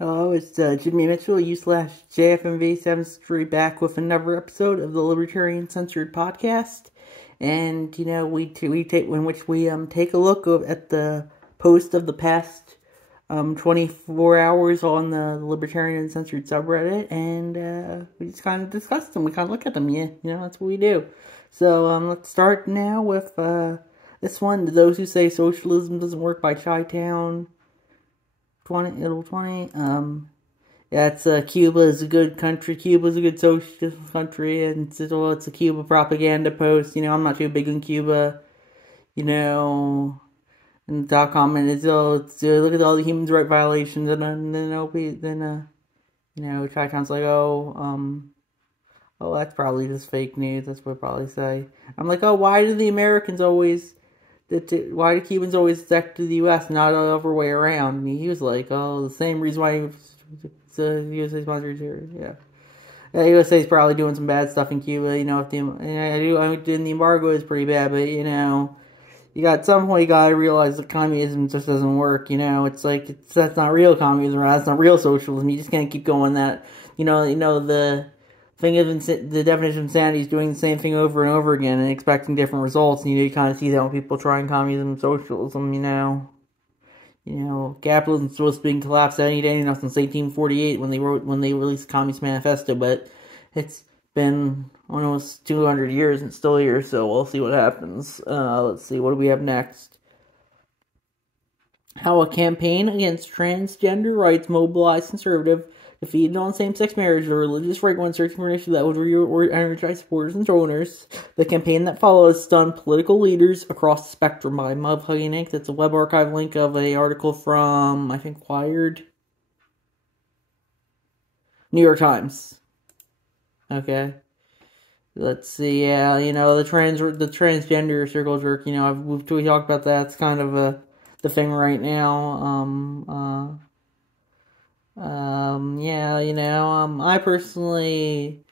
Hello, it's Jimmy Mitchell, U/JFMV 7th Street, back with another episode of the Libertarian Uncensored podcast. And we take in which we take a look at the post of the past 24 hours on the Libertarian Uncensored subreddit, and we just kind of discuss them. We kind of look at them. That's what we do. So let's start now with this one. Those who say socialism doesn't work by Chi-Town. 20. Yeah, it's Cuba is a good country. Cuba is a good socialist country, and it's a Cuba propaganda post. I'm not too big on Cuba. And the comment is, look at all the human rights violations, and then Chi-Town's like, that's probably just fake news. That's what I probably say. I'm like, why do the Americans always? Why do Cubans always attack to the U.S., not the other way around? And he was like, the same reason why the USA sponsored here. Yeah. The USA is probably doing some bad stuff in Cuba. If the embargo is pretty bad, but you got at some point you gotta realize that communism just doesn't work. It's like that's not real communism, or that's not real socialism. You just can't keep going that. The thing of the definition of insanity is doing the same thing over and over again and expecting different results. And you kind of see that when people trying communism and socialism. Capitalism's supposed to be collapsed any day now since 1848 when they released the Communist Manifesto, but it's been almost 200 years and it's still here. So we'll see what happens. Let's see, what do we have next? How a campaign against transgender rights mobilized conservative defeated on same-sex marriage, the religious right one searching for an issue that would re-energize supporters and donors. The campaign that followed stunned political leaders across the spectrum by Mub Hugging Inc. That's a web archive link of an article from, I think, Wired. New York Times. Okay. Let's see, yeah, the transgender circle jerk, we talked about that. It's kind of the thing right now. I personally,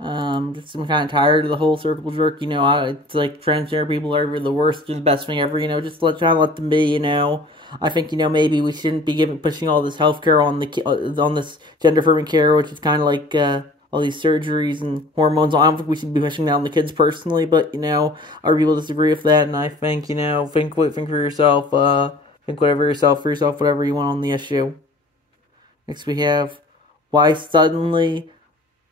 just am kind of tired of the whole circle jerk. It's like transgender people are the worst or the best thing ever. Just try to let them be. I think maybe we shouldn't be pushing all this healthcare on this gender affirming care, which is kind of like all these surgeries and hormones. I don't think we should be pushing that on the kids personally, but other people disagree with that, and I think think for yourself. Think whatever you want on the issue. Next we have why suddenly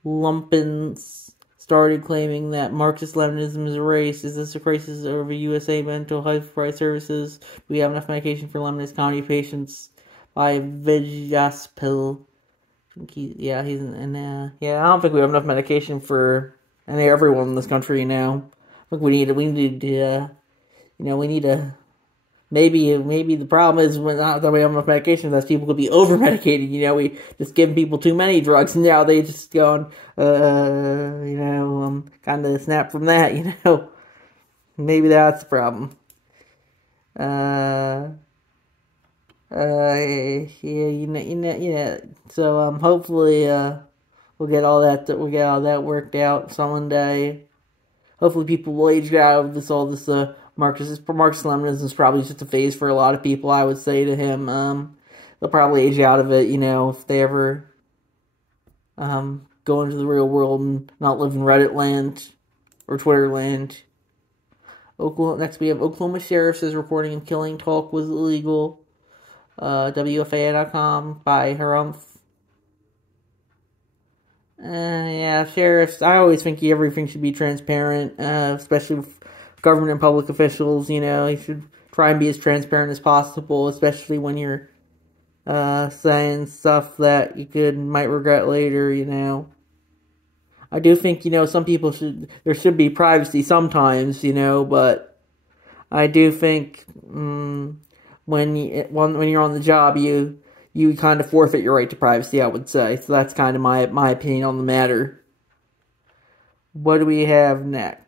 Lumpens started claiming that Marxist-Leninism is a race. Is this a crisis over USA mental health rights services? Do we have enough medication for Leninist comedy patients? By Vijaspil. I don't think we have enough medication for everyone in this country now. I think we need to. Maybe the problem is when not that we have enough medication, that people could be over medicated. We just giving people too many drugs, and now they just going, kind of snap from that. Maybe that's the problem. So hopefully we'll get all that worked out someday. Hopefully people will age out of all this Marxist-Leninism is probably just a phase for a lot of people. I would say to him, they'll probably age out of it. if they ever go into the real world and not live in Reddit land or Twitter land. Next we have Oklahoma sheriff says reporting of killing talk was illegal. WFAA.com by Harumph. Sheriffs, I always think everything should be transparent, especially with government and public officials. You should try and be as transparent as possible, especially when you're saying stuff that you might regret later. I do think some people there should be privacy sometimes. But I do think when you're on the job, you kind of forfeit your right to privacy, I would say. So that's kind of my opinion on the matter. What do we have next?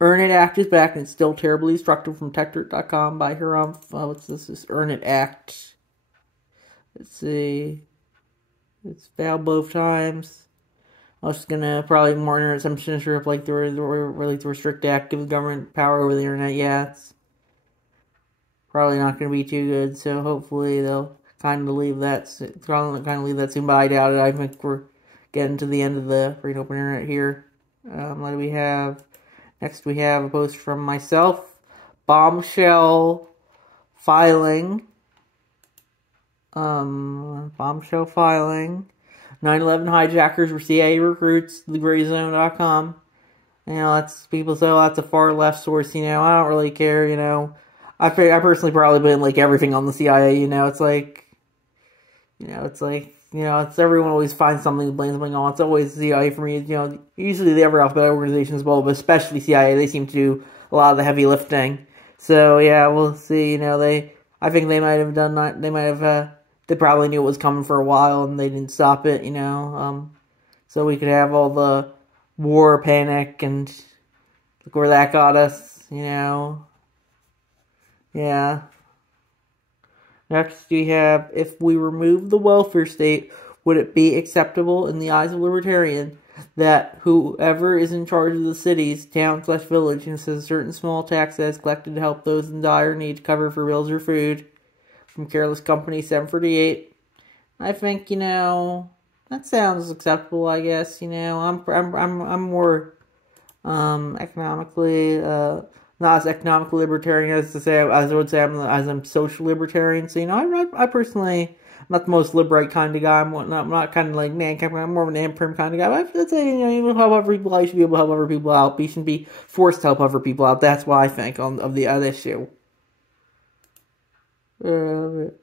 Earn It Act is back, and it's still terribly destructive from TechDirt.com by Harumph. What's this? This Earn It Act. Let's see. It's failed both times. I was just gonna probably more under assumption sure if the Restrict Act gives the government power over the internet. Yeah, it's probably not going to be too good. So hopefully they'll kind of leave that soon. But I doubt it. I think we're getting to the end of the free and open internet here. What do we have? Next, we have a post from myself. Bombshell filing. 9/11 hijackers were CIA recruits. TheGrayZone.com. People say, oh, that's a far left source. I don't really care. I personally probably blame everything on the CIA. It's everyone always finds something to blame something on. It's always the CIA for me. Usually the other alphabet organizations as well, but especially CIA. They seem to do a lot of the heavy lifting. So yeah, we'll see. I think they might have done that. They probably knew it was coming for a while and they didn't stop it. So we could have all the war panic and look where that got us. Yeah. Next, we have, if we remove the welfare state, would it be acceptable in the eyes of Libertarian that whoever is in charge of the cities, town/village, and says a certain small tax that is collected to help those in dire need to cover for bills or food? From Careless Company 748. I think, that sounds acceptable, I guess. I'm more economically not as economically libertarian as I would say I'm social libertarian. So I personally, I'm not the most liberate kind of guy. I'm not kind of like man. I'm more of an imprim kind of guy. But I'd say you help other people out. You should be able to help other people out. You shouldn't be forced to help other people out. That's what I think of the other issue. Let's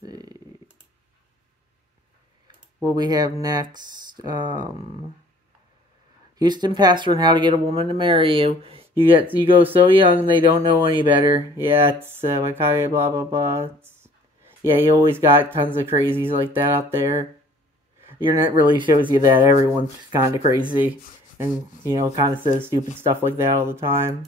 see. What we have next? Houston pastor and how to get a woman to marry you. You go so young they don't know any better. Yeah, it's like how you blah blah blah. You always got tons of crazies like that out there. The internet really shows you that everyone's kind of crazy and kind of says stupid stuff like that all the time.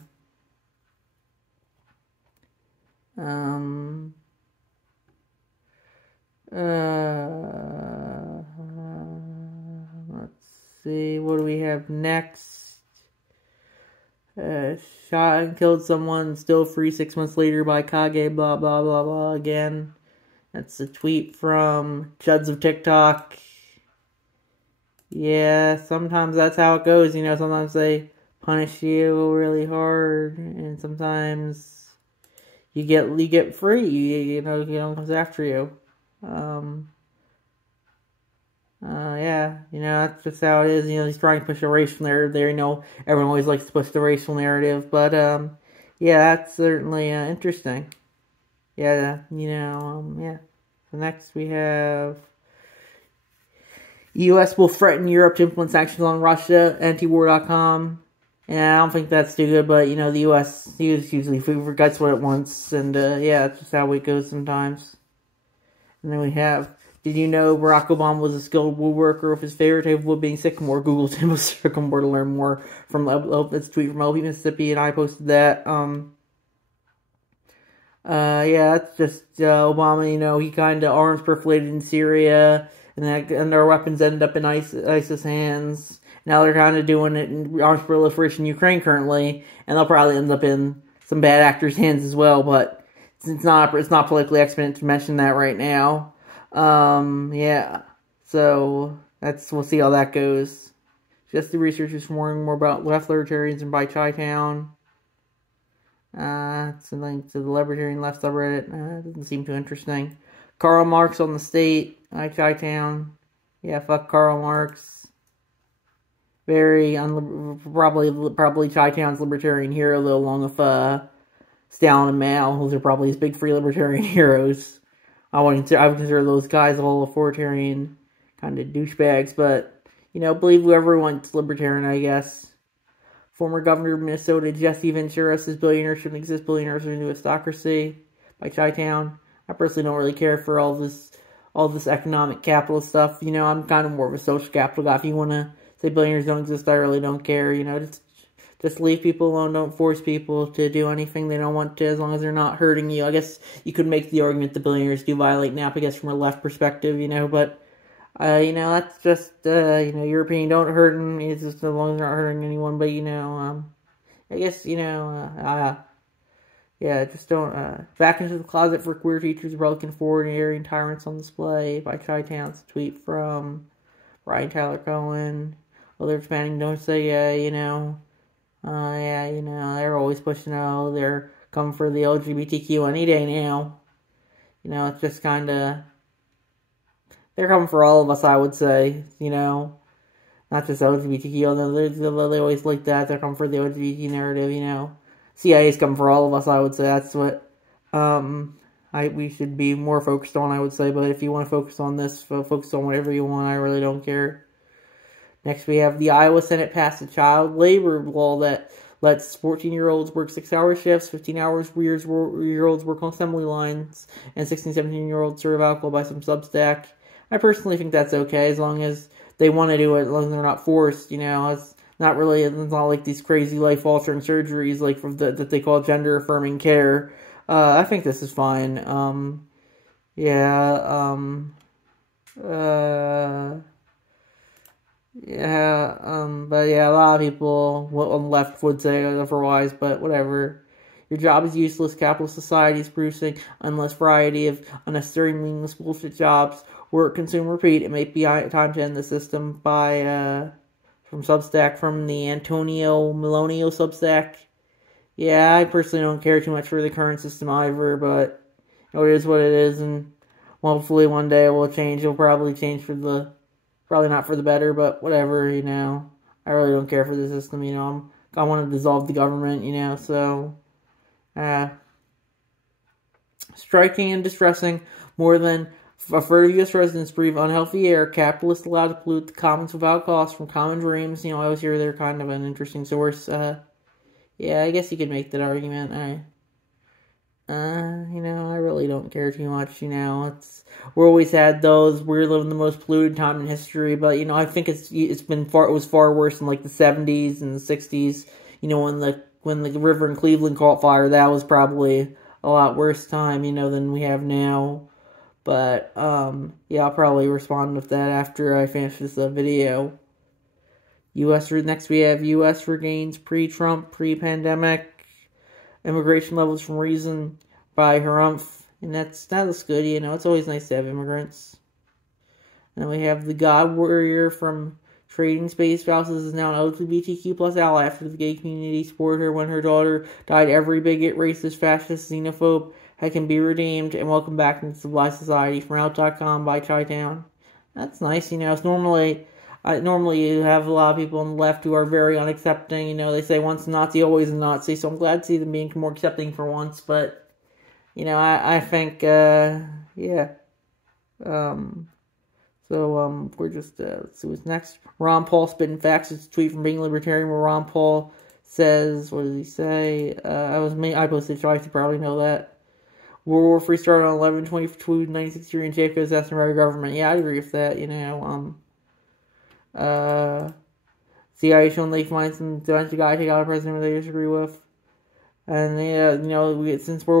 Let's see, what do we have next? Shot and killed someone, still free 6 months later by Kage, blah, blah, blah, blah, again. That's a tweet from Chuds of TikTok. Yeah, sometimes that's how it goes, sometimes they punish you really hard, and sometimes you get free. You comes after you. That's just how it is. He's trying to push a racial narrative there. Everyone always likes to push the racial narrative, but that's certainly interesting. So next we have U.S. will threaten Europe to implement sanctions on Russia. Antiwar.com. Yeah, I don't think that's too good, but, the U.S. usually forgets what it wants, and, that's just how it goes sometimes. And then we have, did you know Barack Obama was a skilled woodworker with his favorite type of wood being sycamore? Google Timber Sycamore to learn more from, that's a tweet from LP Mississippi, and I posted that. That's just, Obama, he kind of arms perforated in Syria, and their weapons end up in ISIS hands. Now they're kind of doing it in arms proliferation in Ukraine currently, and they'll probably end up in some bad actors' hands as well. But it's not politically expedient to mention that right now. So we'll see how that goes. Just the researchers warning more about left libertarians and by Chi-Town. It's a link to the Libertarian left subreddit. Doesn't seem too interesting. Karl Marx on the state. Chi-Town. Yeah, fuck Karl Marx. Very probably Chi-Town's libertarian hero, though, along with Stalin and Mao. Those are probably his big free libertarian heroes. I would consider those guys all authoritarian kind of douchebags, but believe whoever wants libertarian, I guess. Former governor of Minnesota Jesse Ventura says billionaires shouldn't exist. Billionaires are a new aristocracy by Chi-Town. I personally don't really care for all this economic capitalist stuff. I'm kind of more of a social capital guy. If you want to say billionaires don't exist, I really don't care. Just leave people alone. Don't force people to do anything they don't want to, as long as they're not hurting you. I guess you could make the argument that billionaires do violate NAP, I guess, from a left perspective, but, that's just, your opinion. Don't hurt them. It's just as long as they're not hurting anyone, but, I guess, Yeah, just don't, back into the closet for queer teachers, Republican forward and Aryan tyrants on display by Chi-Town's tweet from Brian Tyler Cohen. Well, they're expanding, don't say, they're always pushing out, they're coming for the LGBTQ any day now. It's just kinda, they're coming for all of us, I would say, not just LGBTQ, although they always like that, they're coming for the LGBT narrative, CIA's coming for all of us, I would say. That's what we should be more focused on, I would say. But if you want to focus on this, focus on whatever you want. I really don't care. Next, we have the Iowa Senate passed a child labor law that lets 14-year-olds work 6-hour shifts, 15-year-olds work on assembly lines, and 16, 17-year-olds serve alcohol by some Substack. I personally think that's okay, as long as they want to do it, as long as they're not forced, It's not like these crazy life-altering surgeries that they call gender-affirming care. I think this is fine. But yeah, a lot of people on the left would say otherwise, but whatever. Your job is useless. Capitalist society is producing endless variety of unnecessary, meaningless bullshit jobs. Work, consume, repeat. It may be time to end the system by, from Substack, from the Antonio Melonio Substack. Yeah, I personally don't care too much for the current system either, but it is what it is, and hopefully one day it will change. It'll probably change probably not for the better, but whatever, I really don't care for the system, I want to dissolve the government, so, striking and distressing, more than a third of U.S. residents breathe unhealthy air. Capitalists allowed to pollute the commons without cost from common dreams. I always hear they're kind of an interesting source. Yeah, I guess you could make that argument. I really don't care too much. We're always had those. We're living the most polluted time in history, but I think it was far worse in like the 70s and the 60s. When the river in Cleveland caught fire, that was probably a lot worse time, than we have now. But, I'll probably respond with that after I finish this video. Next we have U.S. regains pre-Trump, pre-pandemic immigration levels from reason by Harumph. And that looks good, it's always nice to have immigrants. And then we have the God Warrior from Trading Space Spouses is now an LGBTQ plus ally after the gay community supported her when her daughter died. Every bigot, racist, fascist, xenophobe can be redeemed and welcome back into civilized society. From Out.com by Chi-Town. That's nice, it's normally you have a lot of people on the left who are very unaccepting, they say once a Nazi, always a Nazi, so I'm glad to see them being more accepting for once, but, I think, we're just, let's see what's next. Ron Paul spitting facts. It's a tweet from Being Libertarian where Ron Paul says, what does he say? I posted it, so I should probably know that. World War III started on 11/22/1963 and JFK was asking by the government. Yeah, I agree with that, CIA shown they find some domestic guy take out a president they disagree with. And since we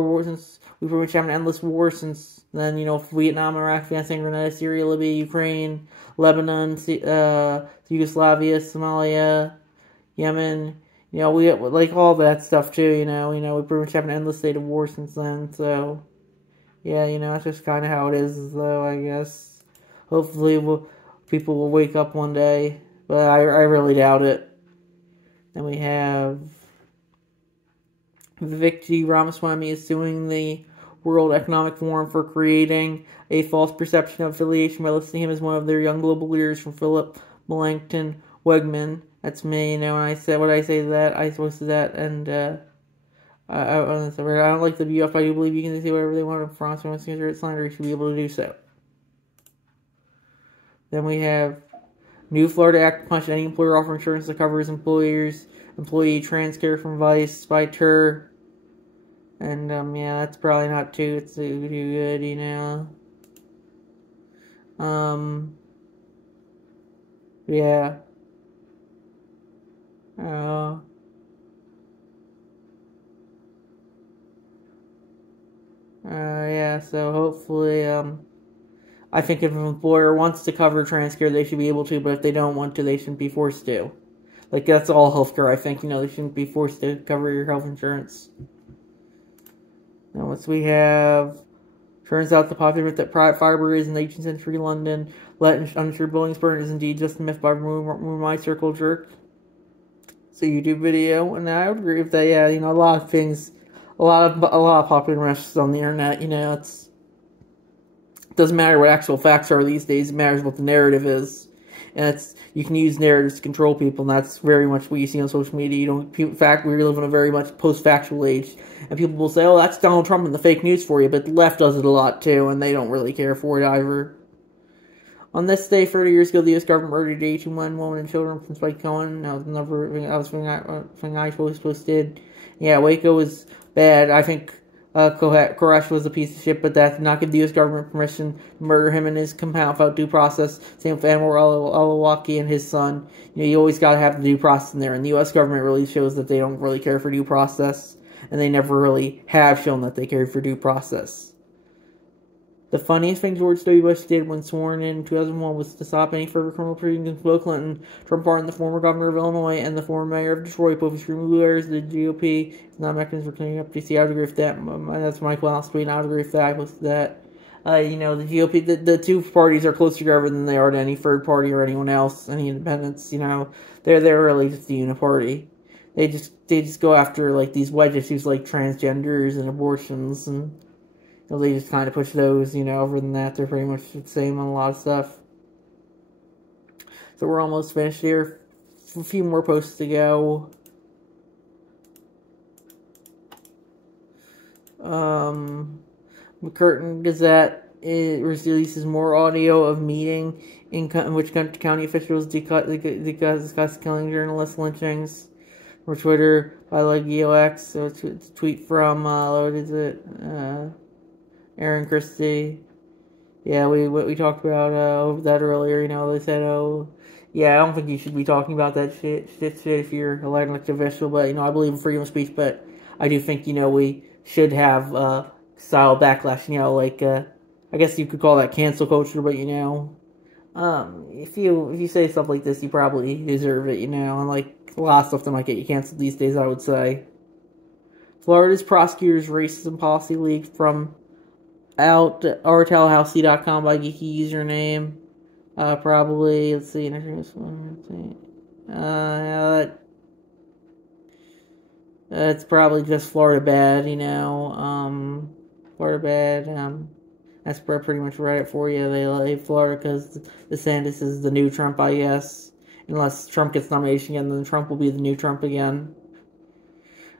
pretty much have an endless war since then, Vietnam, Iraq, Afghanistan, Grenada, Syria, Libya, Ukraine, Lebanon, Yugoslavia, Somalia, Yemen, we like all that stuff too, we pretty much have an endless state of war since then, so, yeah, that's just kind of how it is, though, I guess. Hopefully people will wake up one day, but I really doubt it. Then we have Vivek G. Ramaswamy is suing the World Economic Forum for creating a false perception of affiliation by listing him as one of their young global leaders from Philip Melanchthon Wegman. That's me, when I say that, I posted that, and, I don't like the UF, I do believe you can say whatever they want in France, and once you consider it slander, you should be able to do so. Then we have new Florida Act to punish any employer offer insurance that covers employee trans care from Vice by TUR. And, that's probably not too good, yeah. So hopefully, I think if an employer wants to cover trans care, they should be able to, but if they don't want to, they shouldn't be forced to. Like, that's all healthcare, I think, they shouldn't be forced to cover your health insurance. Now, once we have, turns out the popular myth that private fire brigades in 18th century London let uninsured buildings burn is indeed just a myth by my circle jerk. It's a YouTube video, and I would agree with that. Yeah, you know, a lot of things, a lot of popular myths on the internet. You know, it doesn't matter what actual facts are these days. It matters what the narrative is, and you can use narratives to control people, and that's very much what you see on social media. You don't, in fact, we live in a very much post-factual age, and people will say, "Oh, that's Donald Trump and the fake news for you," but the left does it a lot too, and they don't really care for it either. On this day, 30 years ago, the U.S. government murdered 81 women and children from Spike Cohen. That was another thing I posted. Yeah, Waco was bad. I think Koresh was a piece of shit, but that did not give the U.S. government permission to murder him and his compound without due process. Same with Anwar al-Awlaki and his son. You know, you always gotta have the due process in there, and the U.S. government really shows that they don't really care for due process, and they never really have shown that they care for due process. The funniest thing George W. Bush did when sworn in 2001 was to stop any further criminal proceedings against Bill Clinton. Trump pardoned the former governor of Illinois and the former mayor of Detroit, both extremely blue areas of the GOP. It's not a mechanism for cleaning up DC. I would agree with that. That's Mike Wallace tweet. I would agree with that. I posted that. You know, the GOP, the two parties are closer together than they are to any third party or anyone else, any independents. You know, they're really just a uniparty. They just go after like these wedge issues like transgenders and abortions and. They just kind of push those, you know, other than that, they're pretty much the same on a lot of stuff. So we're almost finished here. A few more posts to go. McCurtain Gazette releases more audio of meeting in which county officials discuss killing journalists, lynchings. Or Twitter by LegioX. So it's a tweet from, what is it? Aaron Christie. Yeah, we talked about that earlier. You know, they said, "Oh, yeah, I don't think you should be talking about that shit if you're an elected official." But you know, I believe in freedom of speech. But I do think we should have style backlash. You know, like I guess you could call that cancel culture. But if you say stuff like this, you probably deserve it. You know, and like a lot of stuff that might get you canceled these days, I would say. Florida's prosecutors' racism policy leaked from Tallahassee.com by geeky username. Probably, let's see, it's probably just Florida bad, Florida bad, that's pretty much right for you. They like Florida because DeSantis is the new Trump, I guess. Unless Trump gets nomination again, then Trump will be the new Trump again.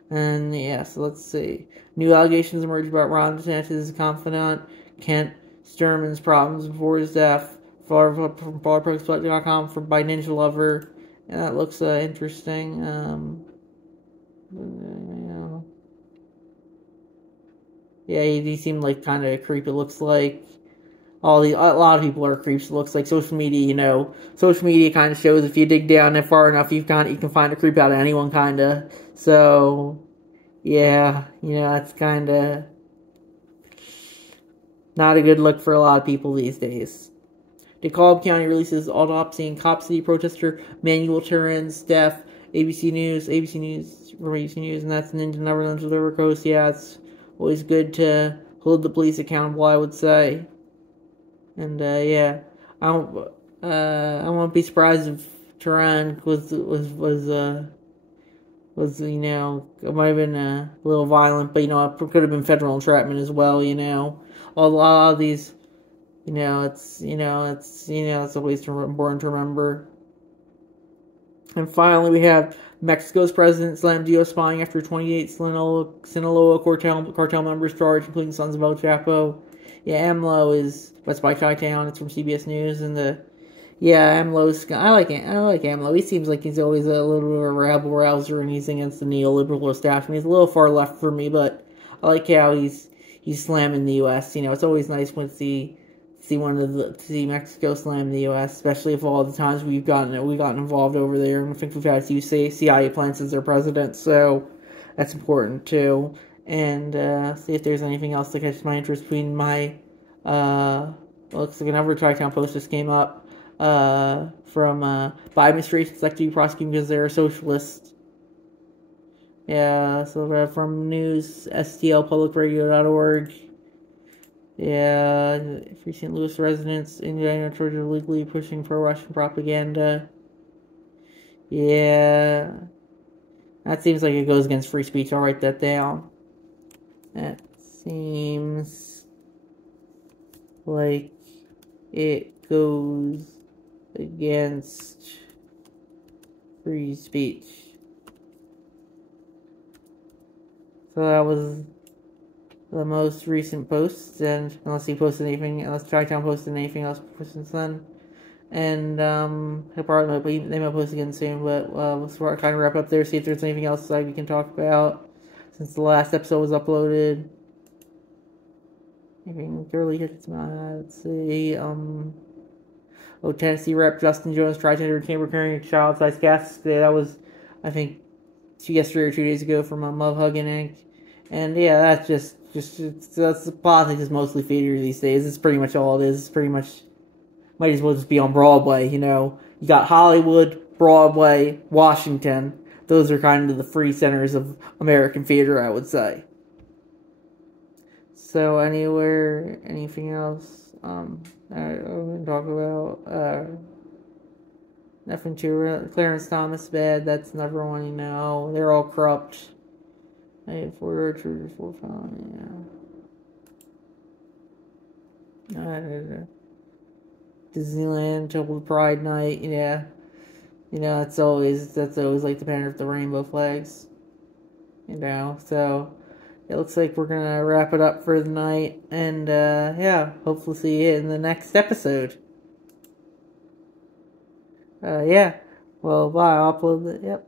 And yeah, so let's see. New allegations emerged about Ron DeSantis' confidant, Kent Sturman's problems before his death. From BlogSpot.com by Ninja Lover. And that looks interesting. Yeah, he seemed like kind of a creep, it looks like. A lot of people are creeps, it looks like. Social media, social media kind of shows if you dig down there far enough, you can find a creep out of anyone, kind of. So, yeah, that's kind of not a good look for a lot of people these days. DeKalb County releases autopsy in Cop City protester Manuel Turin's death. ABC News, and that's Ninja Neverland's River Coast. Yeah, it's always good to hold the police accountable, I would say. And yeah, I won't be surprised if Turan was it might have been a little violent, but it could have been federal entrapment as well. A lot of these, it's always important to remember. And finally, we have Mexico's president slammed U.S. spying after 28 Sinaloa cartel members charged, including sons of El Chapo. Yeah, AMLO that's by Chi-Town. It's from CBS News, and AMLO's. I like AMLO. He seems like he's always a little bit of a rabble-rouser, and he's against the neoliberal establishment. He's a little far left for me, but I like how he's slamming the U.S. It's always nice when see Mexico slam the U.S., especially if all the times we've gotten involved over there, and I think we've had CIA plants as their president, so that's important too. And see if there's anything else that catches my interest between my looks like another Chi-Town post just came up from Biden administration selective prosecuting because they're a socialist. Yeah, so from news, stlpublicradio.org. Yeah, Free St. Louis residents in Indiana charged of legally pushing pro-Russian propaganda. Yeah, that seems like it goes against free speech. I'll write that down. That seems like it goes against free speech. So that was the most recent post, and unless Tri-Town posted anything else since then. And he'll probably they might post again soon, but let's kind of wrap up there, see if there's anything else that we can talk about since the last episode was uploaded. Anything thoroughly hits my, let's see, Tennessee Rep. Justin Jones tried to enter a chamber carrying a child-sized cast today. That was, I think, yesterday or 2 days ago from Love Hugging Inc. And yeah, that's that's the politics is mostly theater these days. It's pretty much all it is. It's pretty much, might as well just be on Broadway, you know. You got Hollywood, Broadway, Washington. Those are kind of the three centers of American theater, I would say. So anything else I'm going to talk about? Nothing too Clarence Thomas bad. That's another one, you know. They're all corrupt. I had 4 Richard, 4 Fallon, yeah. Disneyland, Temple of Pride Night, yeah. You know, that's always like the banner of the rainbow flags. You know, so it looks like we're gonna wrap it up for the night, and yeah, hopefully see you in the next episode. Yeah. Well, bye. I'll upload it. Yep.